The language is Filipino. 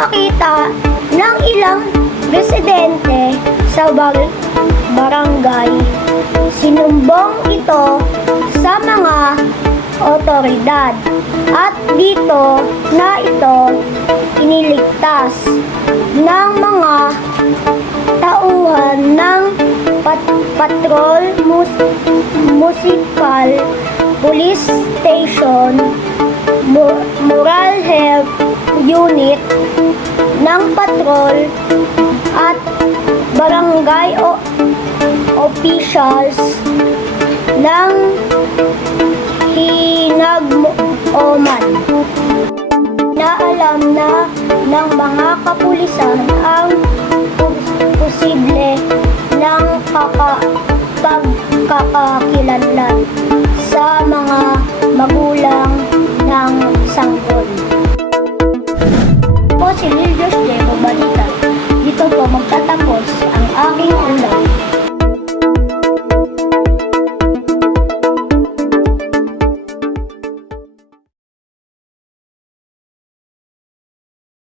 makita ng ilang residente sa barangay. Sinumbong ito sa mga otoridad at dito na ito iniligtas ng mga tauhan ng Patrol Municipal Police Station, Moral Health Unit ng Patrol at barangay officials ng Hinagmuoman. Naalam na ng mga kapulisan ang posible ng pagkakakilanlan sa mga magulang ng sanggol.